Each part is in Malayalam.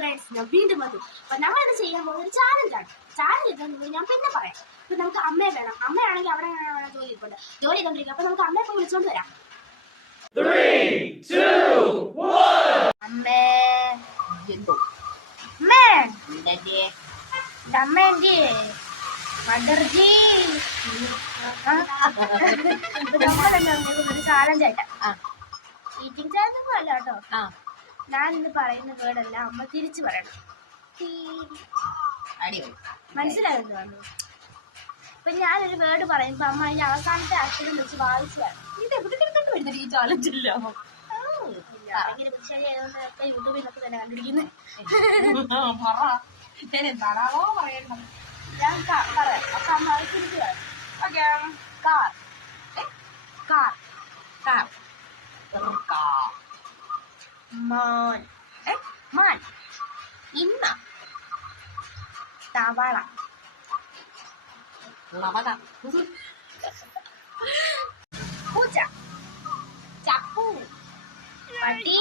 ഫ്രണ്ട്സ്, ഞാൻ വീണ്ടും വന്നു. അപ്പൊ നമ്മളിത് ചെയ്യാൻ പോകുന്ന ഒരു ചാലഞ്ചാണ്. ചാലഞ്ച് എന്താണെന്ന് ഞാൻ പിന്നെ പറയാം. ഇപ്പൊ നമുക്ക് അമ്മയെ വേണം. അമ്മയാണെങ്കിൽ അവിടെ ജോലി ഇരിപ്പുണ്ട്, ജോലി ചെയ്തോണ്ടിരിക്കും. അപ്പൊ നമുക്ക് അമ്മയെ വിളിച്ചോണ്ട് വരാം. 3, 2, 1. അമ്മേ എന്തോ അമ്മേ അമ്മ എന്തി മദർജി ഒരു ചാലഞ്ച് ആയിട്ടാ. ഈറ്റിംഗ് ചാലഞ്ച് ഒന്നും അല്ല കേട്ടോ. ഞാൻ ഇന്ന് പറയുന്ന വേർഡല്ല അമ്മ തിരിച്ചു പറയണം. മനസ്സിലായെന്ന് പറഞ്ഞു. ഇപ്പൊ ഞാനൊരു വേർഡ് പറയുമ്പോ അമ്മ അതിന്റെ അവസാനത്തെ അക്ഷരം വെച്ച് വായിച്ചു വരുന്നത് ഈ ചാലഞ്ചില്ല. ശരിയായതുകൊണ്ട് യൂട്യൂബിൽ നിന്നൊക്കെ തന്നെ കണ്ടിരിക്കുന്നത്. ഞാൻ പറയാം. അപ്പൊ അമ്മ അത് തിരിച്ചു പറയാം. കാർ കാർ കാർ മാൻ മാൻ ഇന്ന തവള പൂച്ച ചപ്പു പട്ടി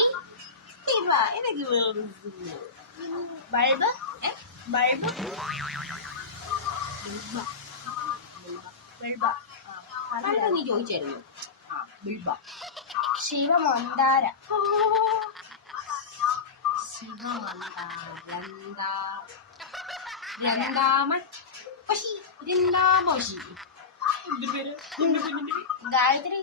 ബൾബ് ബൾബ് നീ ചോദിച്ചായിരുന്നു. ശിവമന്ദാര ഗായത്രി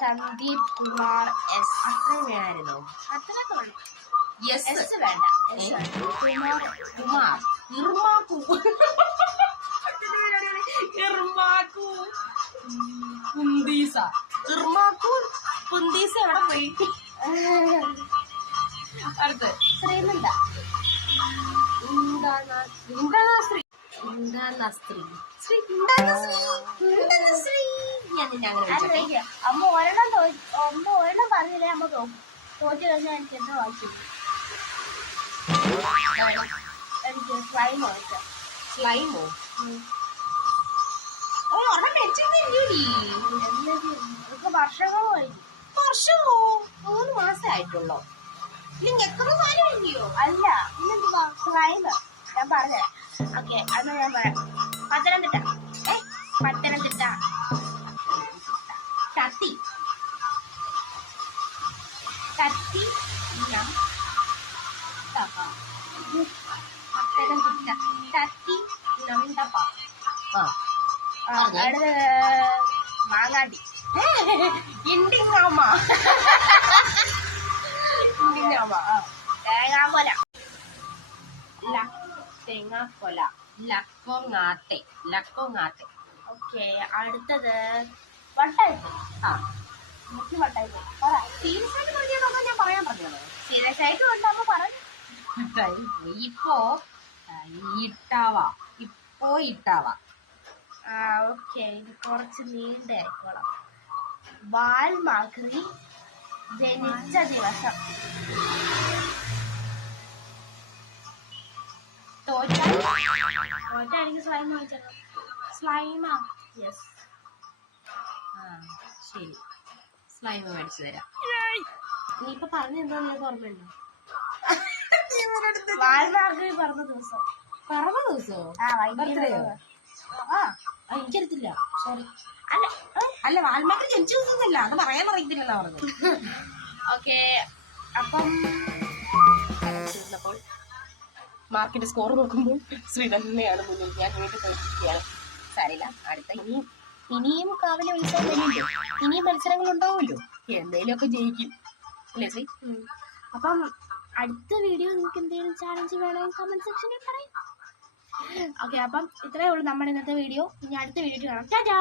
സന്ദീപ് കുമാർ എസ്. അത്രയും വേണമായിരുന്നോ? അത്രയൊക്കെ വേണം. എസ് വേണ്ട. കുമാർ പുന്തീസ എവിടെ പോയി? അടുത്ത് ശ്രീനന്ദ അമ്മ ഒരെണ്ണം പറഞ്ഞില്ലേ അമ്മ തോറ്റു കഴിഞ്ഞാൽ എനിക്ക് എന്താ വായിച്ചു? എനിക്ക് സ്ലൈം വായിക്കാം. സ്ലൈമോ? വർഷമോ 3 മാസമായിട്ടുള്ളോ? എത്ര കാലം ഇല്ലയോ? അല്ല ഇന്നെന്തുവാ സ്ലൈം ഞാൻ പറഞ്ഞുതരാം. ഓക്കെ അന്ന് ഞാൻ പറയാം. പത്തനംതിട്ട പത്തനംതിട്ട കത്തി കത്തി പത്തനംതിട്ട കത്തി നണ്ടപ്പ. അടുത്ത മാങ്ങാടി ഇണ്ടിങ്ങാമ തേങ്ങാക്കൊല തേങ്ങാക്കൊല ലക്കോങ്ങാട്ടെ ലക്കോങ്ങാട്ടെ. ഓക്കെ അടുത്തത് വട്ടായിട്ട്. എനിക്ക് വട്ടായിട്ട് പറ. സീരിയസ് ആയിട്ട് പറഞ്ഞോ? ഞാൻ പറയാൻ പറഞ്ഞത് സീരിയസ് ആയിട്ട് ഉണ്ടാകുമ്പോ പറഞ്ഞു. ഇപ്പോ ഇട്ടാവ ഇപ്പോ ഇട്ടാവ. ഓക്കെ ഇത് കുറച്ച് നീണ്ട ആയിക്കോളാം. വാൽമാക്രി ജനിച്ച ദിവസം. തോറ്റ എനിക്ക് സ്ലൈം വായിച്ചത്. സ്ലൈമാ? യെസ്. ശരി, സ്ലൈം മേടിച്ചു തരാം. നീ ഇപ്പൊ പറഞ്ഞെന്തോ നിനക്ക് ഓർമ്മയുണ്ടോ? വാൽമാക്രി പറഞ്ഞ ദിവസം. പറഞ്ഞ ദിവസോ? എനിക്കറിയത്തില്ല, സോറി. അല്ല വാൽമാക്രി ജനിച്ച ദിവസമൊന്നുമില്ല, അത് പറയാൻ അറിയത്തില്ലല്ലോ പറഞ്ഞത്. ഓക്കെ അപ്പം മാർക്കിന്റെ സ്കോർ നോക്കുമ്പോൾ ശ്രീ തന്നെയാണ് മുന്നിൽ. ഞാൻ വീട്ടിൽ പോയിരിക്കുകയാണ്. സാരില്ല, അടുത്ത ഇനിയും കാവല ഉത്സവം വരുമല്ലോ, ഇനിയും മത്സരങ്ങൾ ഉണ്ടാവുമല്ലോ, എന്തെങ്കിലുമൊക്കെ ജയിക്കും അല്ലേ ശ്രീ? അപ്പം അടുത്ത വീഡിയോ നിങ്ങൾക്ക് എന്തെങ്കിലും ചാലഞ്ച് വേണമെങ്കിൽ കമന്റ് സെക്ഷനിൽ പറയും. ഓക്കെ അപ്പം ഇത്രയേ ഉള്ളൂ നമ്മുടെ ഇന്നത്തെ വീഡിയോ. ഇനി അടുത്ത വീഡിയോ കാണാം. ടാറ്റാ.